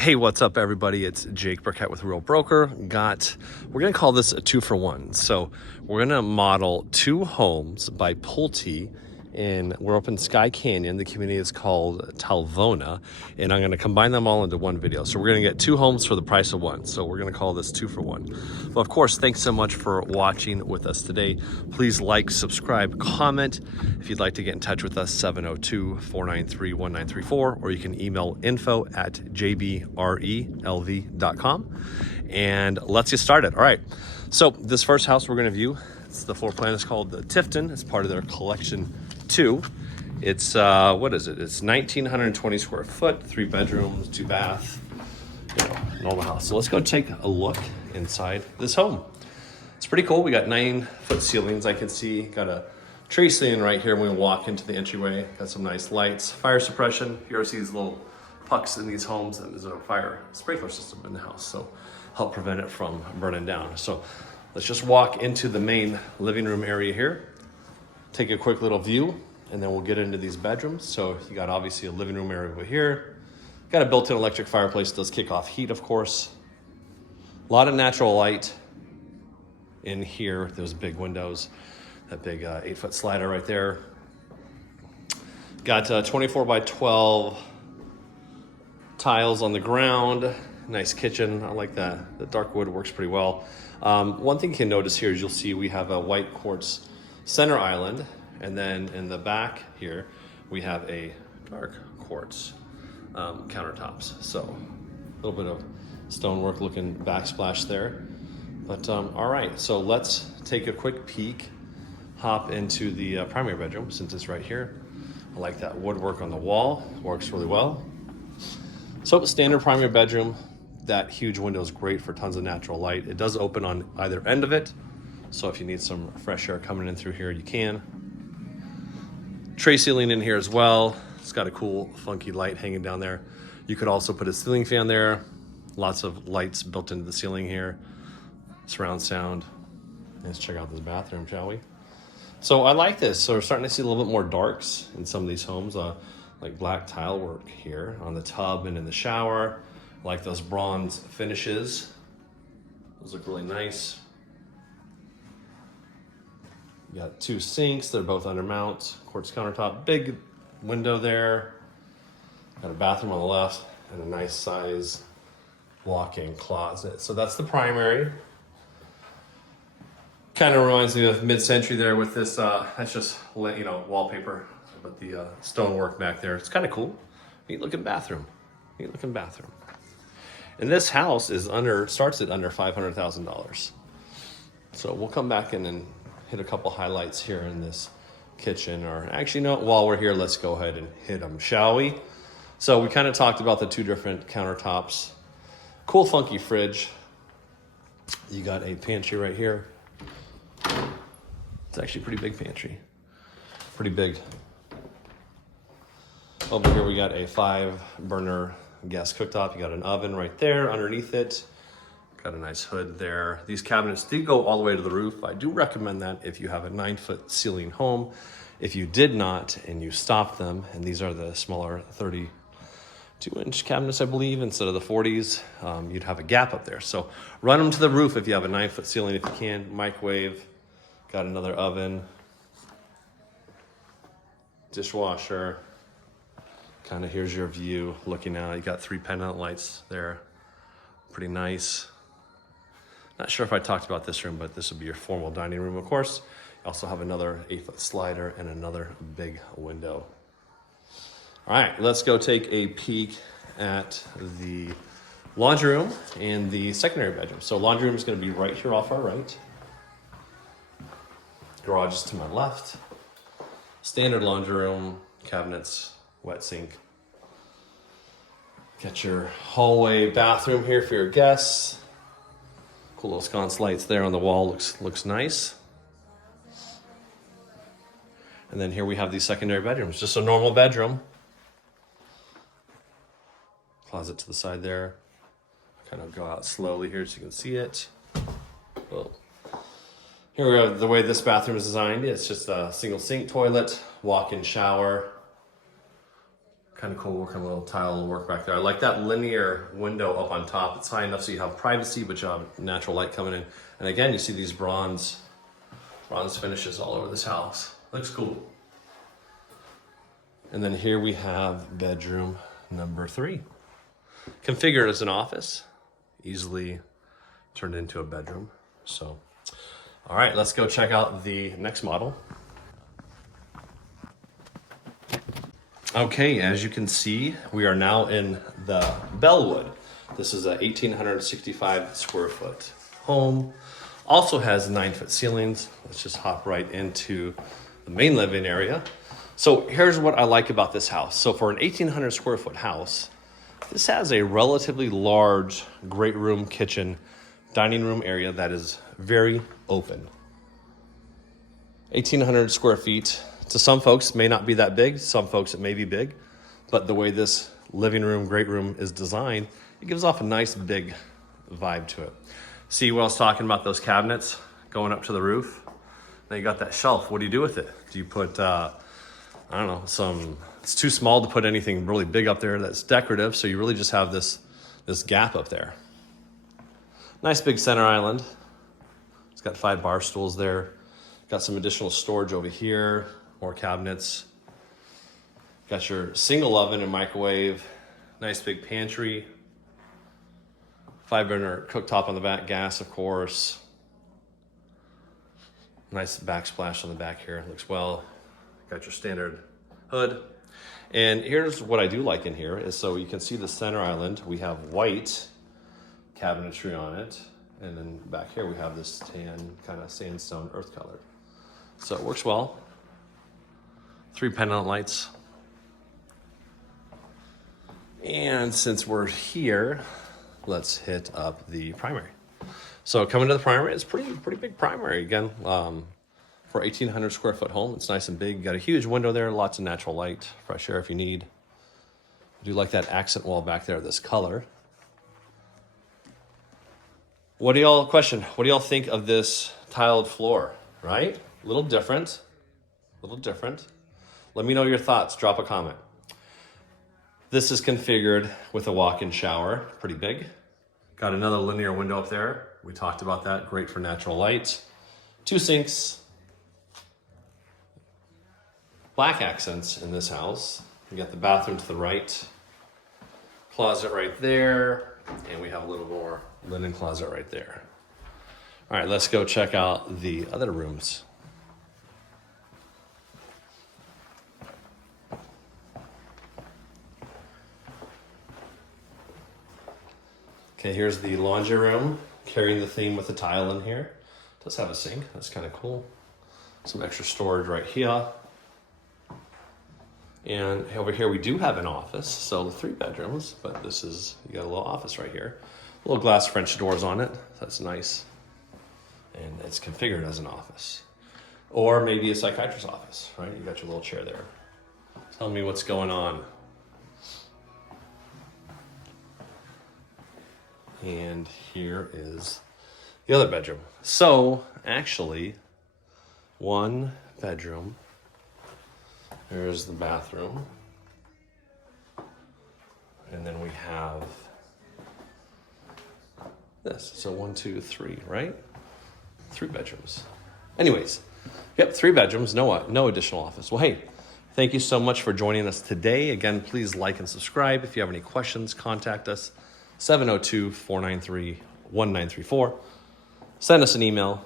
Hey, what's up, everybody? It's Jake Burkett with Real Broker. We're gonna call this a 2-for-1. So we're gonna model 2 homes by Pulte, and we're up in Skye Canyon. The community is called Talvona, and I'm gonna combine them all into one video. So we're gonna get 2 homes for the price of 1. So we're gonna call this 2-for-1. Well, of course, thanks so much for watching with us today. Please like, subscribe, comment. If you'd like to get in touch with us, 702-493-1934, or you can email info@jbrelv.com. And let's get started. All right. So this first house we're gonna view, it's the floor plan is called the Tifton. It's part of their collection 2. It's what is it? It's 1,920 square foot, 3 bedrooms, 2 bath, normal house. So let's go take a look inside this home. It's pretty cool. We got 9-foot ceilings. I can see got a tree ceiling right here when we walk into the entryway. Got some nice lights, fire suppression. You ever see these little pucks in these homes? And there's a fire sprinkler system in the house, so help prevent it from burning down. So let's just walk into the main living room area here. Take a quick little view, and then we'll get into these bedrooms. So you got obviously a living room area over here. Got a built-in electric fireplace, does kick off heat, of course. A lot of natural light in here. Those big windows, that big 8-foot slider right there. Got 24 by 12 tiles on the ground. Nice kitchen. I like that. The dark wood works pretty well. One thing you can notice here is you'll see we have a white quartz center island, and then in the back here we have a dark quartz countertops. So a little bit of stonework looking backsplash there. But all right, so let's take a quick peek, hop into the primary bedroom since it's right here. I like that woodwork on the wall, works really well. So standard primary bedroom. That huge window is great for tons of natural light. It does open on either end of it, so if you need some fresh air coming in through here, you can. Tray ceiling in here as well. It's got a cool, funky light hanging down there. You could also put a ceiling fan there. Lots of lights built into the ceiling here. Surround sound. Let's check out this bathroom, shall we? So I like this. So we're starting to see a little bit more darks in some of these homes, like black tile work here on the tub and in the shower. Like those bronze finishes. Those look really nice. You got 2 sinks. They're both under mount. Quartz countertop. Big window there. Got a bathroom on the left and a nice size walk-in closet. So that's the primary. Kind of reminds me of mid-century there with this. That's just wallpaper, but the stonework back there. It's kind of cool. Neat looking bathroom. Neat looking bathroom. And this house starts at under $500,000. So we'll come back in and hit a couple highlights here in this kitchen. Or actually, no, while we're here, let's go ahead and hit them, shall we? So we kind of talked about the 2 different countertops. Cool, funky fridge. You got a pantry right here. It's actually a pretty big pantry. Pretty big. Over here we got a 5-burner gas cooktop. You got an oven right there underneath it. Got a nice hood there. These cabinets did go all the way to the roof. I do recommend that if you have a 9-foot ceiling home. If you did not and you stopped them, and these are the smaller 32-inch cabinets, I believe, instead of the 40s, you'd have a gap up there. So run them to the roof if you have a 9-foot ceiling if you can. Microwave. Got another oven. Dishwasher. Kind of here's your view looking out. You got 3 pendant lights there. Pretty nice. Not sure if I talked about this room, but this would be your formal dining room, of course. You also have another 8-foot slider and another big window. All right, let's go take a peek at the laundry room and the secondary bedroom. So laundry room is going to be right here off our right. Garage is to my left. Standard laundry room, cabinets, wet sink. Got your hallway bathroom here for your guests. Cool little sconce lights there on the wall. Looks nice. And then here we have these secondary bedrooms. Just a normal bedroom. Closet to the side there. Kind of go out slowly here so you can see it. Well, here we go. The way this bathroom is designed, it's just a single sink toilet, walk-in shower. Kind of cool working little tile work back there. I like that linear window up on top. It's high enough so you have privacy, but you have natural light coming in. And again, you see these bronze finishes all over this house. Looks cool. And then here we have bedroom number 3. Configured as an office, easily turned into a bedroom. So, all right, let's go check out the next model. Okay, as you can see, we are now in the Bellwood. This is a 1,865 square foot home. Also has 9-foot ceilings. Let's just hop right into the main living area. So here's what I like about this house. So for an 1,800 square foot house, this has a relatively large, great room, kitchen, dining room area that is very open. 1,800 square feet. To some folks, it may not be that big. Some folks, it may be big. But the way this living room, great room is designed, it gives off a nice big vibe to it. See what I was talking about, those cabinets going up to the roof? Now you got that shelf. What do you do with it? Do you put, I don't know, it's too small to put anything really big up there that's decorative, so you really just have this gap up there. Nice big center island. It's got 5 bar stools there. Got some additional storage over here. More cabinets. Got your single oven and microwave. Nice big pantry. 5-burner cooktop on the back, gas, of course. Nice backsplash on the back here. Looks well. Got your standard hood. And here's what I do like in here is, so you can see the center island. We have white cabinetry on it. And then back here we have this tan kind of sandstone earth color. So it works well. 3 pendant lights. And since we're here, let's hit up the primary. So coming to the primary, it's pretty big primary. Again, for 1,800 square foot home, it's nice and big. Got a huge window there, lots of natural light, fresh air if you need. I do like that accent wall back there, this color. What do y'all think of this tiled floor, right? A little different. Let me know your thoughts. Drop a comment. This is configured with a walk-in shower. Pretty big. Got another linear window up there. We talked about that. Great for natural light. 2 sinks. Black accents in this house. You got the bathroom to the right. Closet right there. And we have a little more linen closet right there. All right, let's go check out the other rooms. Okay, here's the laundry room, carrying the theme with the tile in here. It does have a sink, that's kind of cool. Some extra storage right here. And over here we do have an office, so the 3 bedrooms, but this is, you got a little office right here. Little glass French doors on it, that's nice. And it's configured as an office. Or maybe a psychiatrist's office, right? You got your little chair there. Tell me what's going on. And here is the other bedroom. So actually, 1 bedroom. There's the bathroom. And then we have this. So 1, 2, 3, right? 3 bedrooms. Anyways, yep, 3 bedrooms, no additional office. Well, hey, thank you so much for joining us today. Again, please like and subscribe. If you have any questions, contact us. 702-493-1934. Send us an email,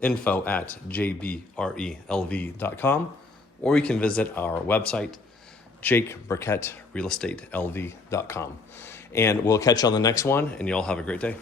info@jbrelv.com, or you can visit our website, jakeburkettrealestatelv.com. And we'll catch you on the next one, and you all have a great day.